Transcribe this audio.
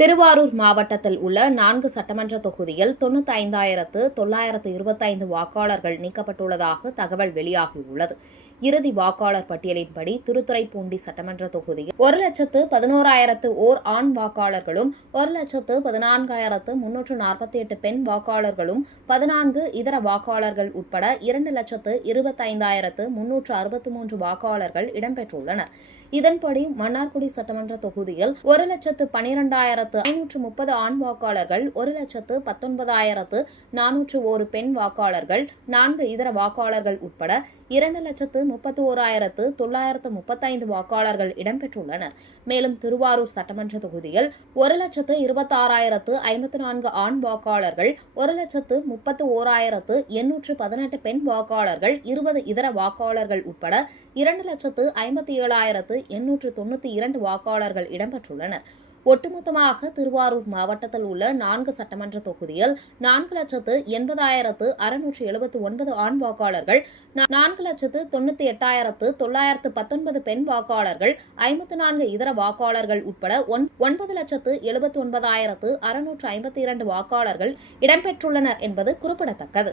திருவாரூர் மாவட்டத்தில் உள்ள 4 சட்டமன்ற தொகுதியில் 95,925 வாக்காளர்கள் நீக்கப்பட்டுள்ளதாக தகவல் வெளியாகியுள்ளது. இறுதி வாக்காளர் பட்டியலின்படி திருத்துறைப்பூண்டி சட்டமன்ற தொகுதியில் 1,11,001 ஆண் வாக்காளர்களும் 1,14,348 பெண் வாக்காளர்களும் 14 இதர வாக்காளர்கள் உட்பட 2,25,363 வாக்காளர்கள் இடம்பெற்றுள்ளனர். இதன்படி மன்னார்குடி சட்டமன்ற தொகுதியில் 1,12,530 ஆண் வாக்காளர்கள், 1,19,401 பெண் வாக்காளர்கள், 4 இதர வாக்காளர்கள் உட்பட 2,31,935 வாக்காளர்கள் இடம்பெற்றுள்ளனர். மேலும் திருவாரூர் சட்டமன்ற தொகுதியில் 1,26,054 ஆண் வாக்காளர்கள், 1,31,818 பெண் வாக்காளர்கள், 20 இதர வாக்காளர்கள் உட்பட 2,57,892 வாக்காளர்கள் இடம்பெற்றுள்ளனர். ஒட்டுமொத்தமாக திருவாரூர் மாவட்டத்தில் உள்ள 4 சட்டமன்ற தொகுதியில் 4,80,679 ஆண் வாக்காளர்கள், 4,98,919 பெண் வாக்காளர்கள், 54 இதர வாக்காளர்கள் உட்பட 9,79,652 வாக்காளர்கள் இடம்பெற்றுள்ளனர் என்பது குறிப்பிடத்தக்கது.